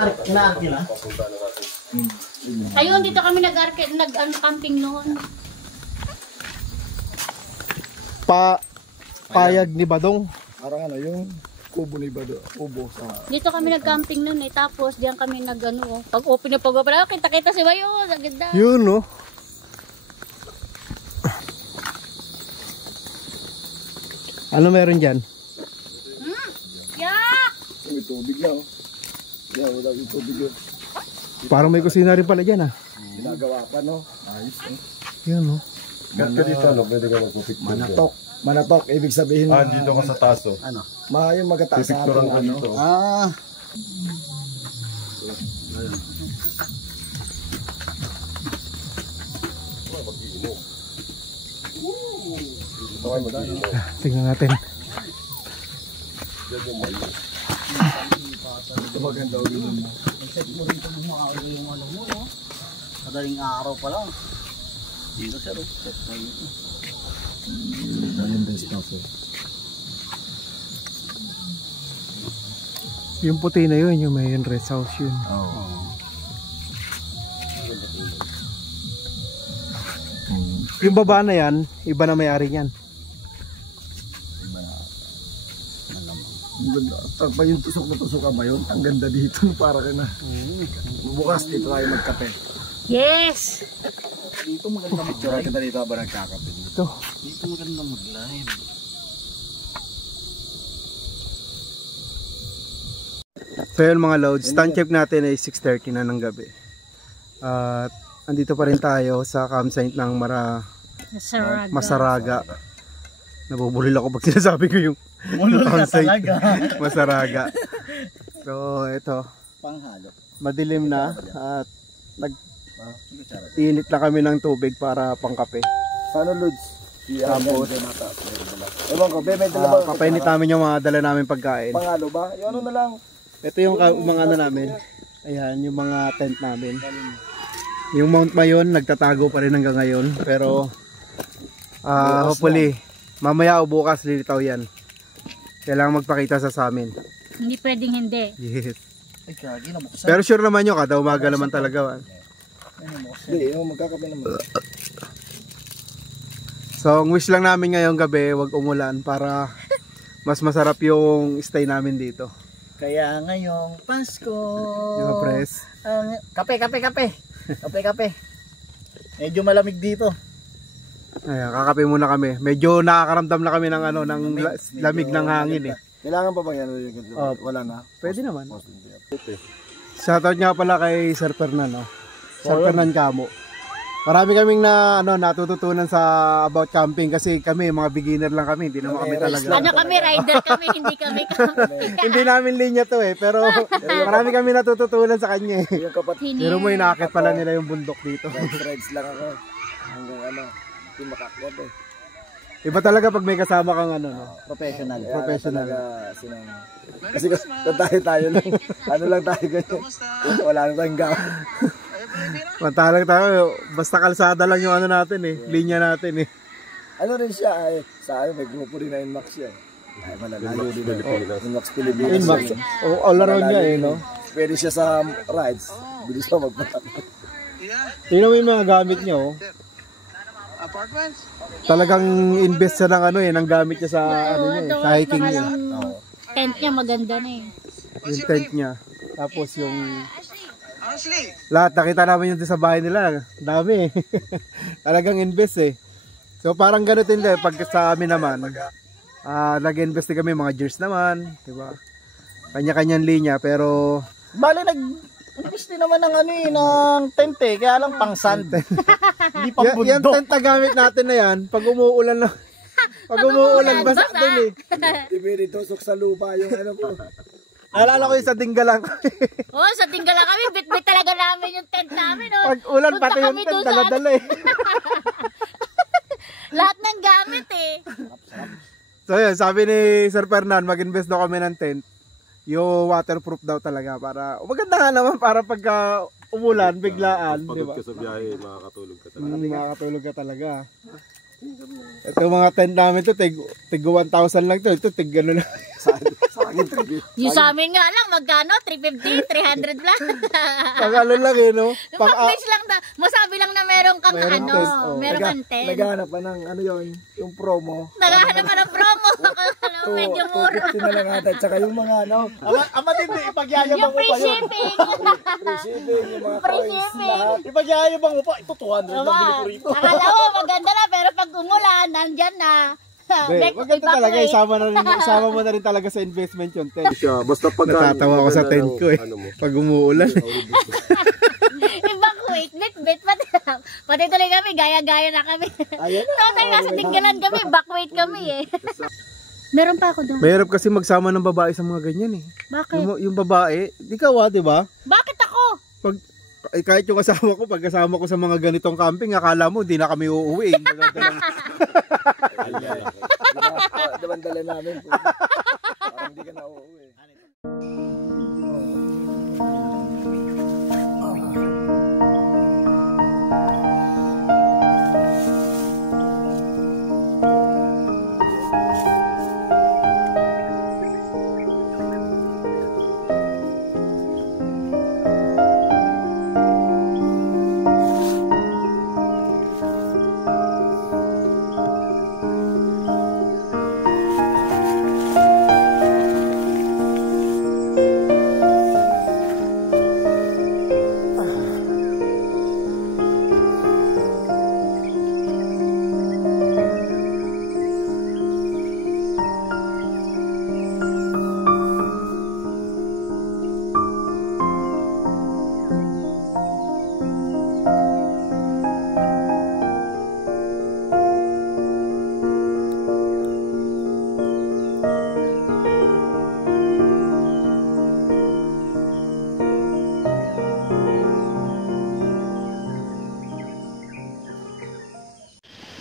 Ina-arke na? Ayun, dito kami nag-camping noon. Payag ni Badong. Parang ano, yung kubo ni Badong. Kubo sa... Dito kami nag-camping noon eh. Tapos diyan kami nag-ano. Pag open na pag-open, kita-kita si Bayo. Ang ganda. Yun, no? Ano meron dyan? Yeah! May tubig na, oh. Yan, wala yung tubig yun. Parang may kusina rin pala dyan, ah. Ginagawa pa, no? Ayos, eh. Yun, no? Gat ka dito, ano? Pwede ka magpupicture. Manatok. Manatok, ibig sabihin Ah, dito ka sa taso. ano? Yung magataas sa Pipicturean ating ka ano. dito. Dito kayo mag-iinom. Tingnan natin. Yan yung mayo. Ito maganda ulit. Set mo rin pag bumakawin yung ano mo, no? Madaling araw pa lang. Dito sir, set mo yun. Ayun best na, sir. Yung puti na yun, yung may rest house yun. Oo. Yung baba na yan, iba na may-ari niyan. Ang ganda. Pa yung tusok na tusok ka ba yun? Ang ganda dito, para ka na. Bukas dito tayo magkape. Yes! Dito maganda Tsura mag-live. kita dito habang nagkakape. Ito. Dito maganda mag-live. So yun mga loads, time check natin ay 6:30 na ng gabi. At andito pa rin tayo sa campsite ng Masaraga. Nabubulil ako pag sinasabi ko yung campsite. Masaraga. So ito, Panghalo. madilim na at nag-init na kami ng tubig para pangkape. Paano, Lods? Tapos, Ewan ko, may dala ba? papainit namin yung mga dala namin pagkain. Panghalo ba? Yung ano na lang. Ito yung mga ano namin. Ayan, yung mga tent namin. Yung Mount Mayon, nagtatago pa rin hanggang ngayon. Pero, hopefully, mamaya o bukas lilitaw yan. Kailangan magpakita sa amin. Hindi pwedeng hindi. Yes. Ay, kagi, nabuksan. Pero sure naman yun, kada umaga naman talaga. Hindi, magkakape naman. So, ang wish lang namin ngayong gabi, wag umulan para mas masarap yung stay namin dito. Kaya ngayong Pasko. Di ba, Pres? Kape. Kape. Medyo malamig dito. Ayan, kakape muna kami. Medyo nakakaramdam na kami ng ano, ng lamig ng hangin eh. Kailangan pa bang yan? Wala na. Pwede naman. Shoutout nga pala kay Sir Fernan, no? Sir Fernan Camo. Marami kaming natututunan sa about camping kasi kami mga beginner lang kami, hindi naman kami talaga. Ano kami, rider kami, hindi kami camping. Hindi namin linya to eh, pero marami kami natututunan sa kanya eh. Yung kapatid, Pero mo inakit pala nila yung bundok dito. rides lang ako. Hanggang ano, hindi makakwat eh. Iba talaga pag may kasama kang ano, no? Professional. Professional. Kasi tayo lang. Ano lang tayo ganyan. Wala na tayong gawa. Mantalang tayo, basta kalsada lang yung ano natin eh, linya natin eh. Ano rin siya ay, sa akin may grupo rin na Inmax siya. Ay malalayo din ako. Inmax Pilipinas. Inmax, all around niya eh, no? Pwede siya sa rides. Bilis pa magpatakot. Tingnan mo yung mga gamit niya, oh. Talagang invest siya ng ano eh, ng gamit niya sa ano niya eh, sa hiking niya. Tent niya maganda na eh. Yung tent niya. Tapos yung lahat, nakita namin yung sa bahay nila. Dami eh. Talagang invest eh. So parang ganun din eh, pag sa amin naman, nag-invest din kami mga gears naman, diba? Kanya-kanyang linya, pero Bale, nag-invest din naman ng ano eh, ng tent eh. Kaya lang pang sand. Hindi pang bundok. yan tent na gamit natin na yan, pag umuulan na, pag umuulan, basa din eh. Ibig tusok sa lupa yung ano po. Alala ko yung sa Dinggalan. Oh, sa Tingala kami, bit-bit talaga namin yung tent namin. Oh. Pag ulan, Punta pati yung kami tent, doon sa dala-dala eh. Lahat ng gamit eh. So yun, sabi ni Sir Fernan, mag-invest daw kami ng tent. Yung waterproof daw talaga para, maganda nga naman para pagka umulan, biglaan, di ba? Pagod ka sa biyahe, makakatulog ka talaga. Makakatulog ka talaga. Ito mga tent namin to, tig 1,000 lang to. Ito tig ano lang. Sa Yung sa amin nga lang, magkano? 350, 300 lang. Pang ano lang eh, no? Yung pang-fish lang na, masabi lang na meron kang Meron ano, test, oh. meron kang test. Naghahanap pa ng ano yun, yung promo. Naghahanap pa ng promo. Ano, medyo mura. 250 na lang ata. Tsaka yung mga ano, Ama din, Yung ipagyayabang mo free pa yun. shipping. free shipping, yung mga Free coins, shipping. lahat. Ipagyayabang mo pa. Ito 200 lang bili ko rito. Akala mo maganda na, pero pag umulan, nandyan na. Maganda talaga, isama mo na rin talaga sa investment yun, Ten. Siya, basta pag Natatawa ako sa tent ko eh. Ano mo? Pag umuulan. Evacuate, bit, pati tuloy kami, gaya-gaya na kami. Ayan na. Total nasa tinggalan kami, backweight kami eh. Meron pa ako doon. Mahirap kasi magsama ng babae sa mga ganyan eh. Bakit? Yung babae, ikaw di ba? Bakit ako? Pag kahit yung kasama ko, pag kasama ko sa mga ganitong camping, akala mo hindi na kami uuwi. Dala namin. Parang hindi ka na uuwi.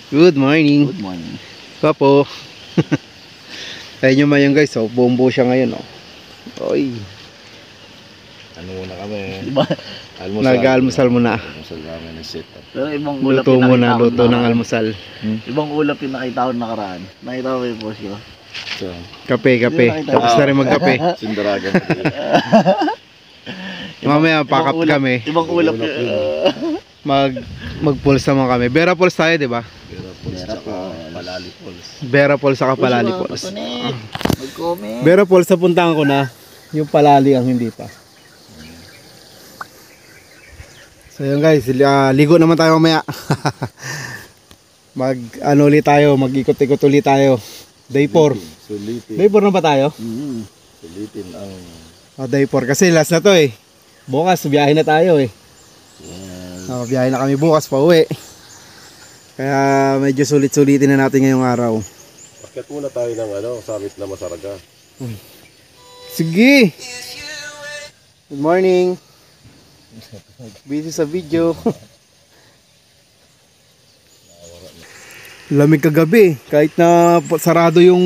Good morning. Good morning. Papo. Ayun yung mayang guys, buong-buo siya ngayon. Oy. Ano muna kami? Diba? Nag-almusal muna. Almusal namin ng sit up. Pero ibang ulap Luto yung muna, nakita ko luto ng nakaraan. almusal. Ibang ulap yung nakita ko nakaraan. Nakita ko yung post ko. So, Kape. Tapos na rin magkape. Sindaragan. Mamaya pakap kami. Ibang ulap yun. Mag-pulse naman kami. Vera Pulse tayo, di ba? Pero pulse tsaka Palali pulse. Vera Pulse saka Palali Pulse. Mag-comment. Vera Pulse napuntahan ko na. Yung Palali ang hindi pa. So yun guys, ligo naman tayo mamaya. Mag-ano ulit tayo, mag-ikot-ikot ulit tayo. Day 4. Sulitin. Day 4 na ba tayo? Sulitin ang... Day 4 kasi last na to eh. Bukas, biyahe na tayo eh. Biyahe na kami bukas pa uwi. Kaya medyo sulit-sulitin na natin ngayong araw. Bakit muna tayo ng summit na Masaraga. Sige! Good morning! Busy sa video. Lamig kagabi. Kahit na sarado yung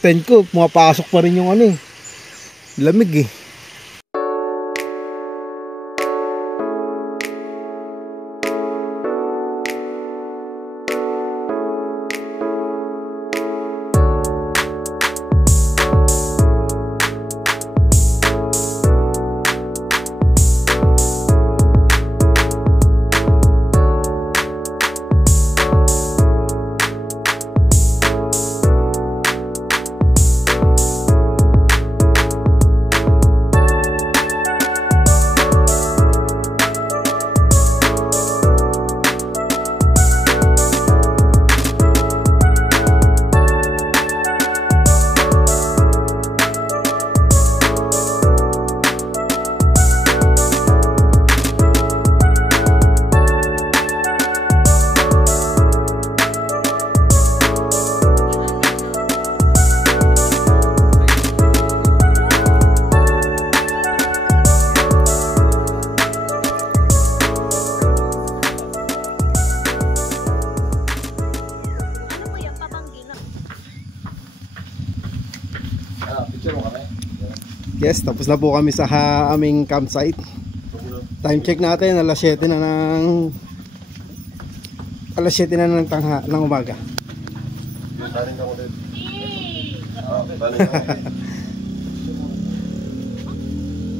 tent ko, pumapasok pa rin yung lamig eh. Yes, tapos na po kami sa aming campsite. Time check natin, alas 7 na ng umaga. Tanin ka ulit.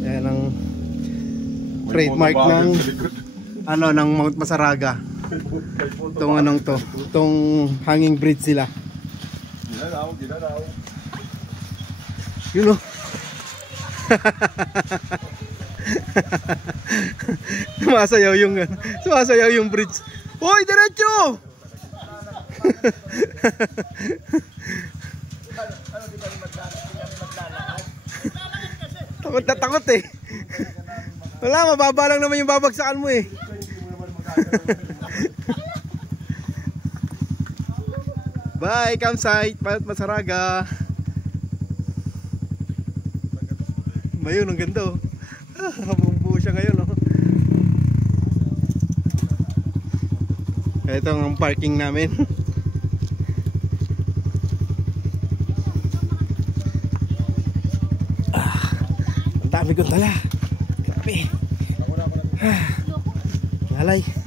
Yan ang trademark ng ng Mount Masaraga. Itong anong to, itong hanging bridge sila. Ginanaw. Yun o. Sumasayaw yung bridge. Hoy, diretso! Takot na takot eh. Wala, mababa lang naman yung babagsakan mo eh. Bye, campsite, Mount Masaraga. Ayun, ang ganda oh. Bumbuo siya ngayon oh. Ito ang parking namin. Ang dami kong dala. Grabe. Ngalay.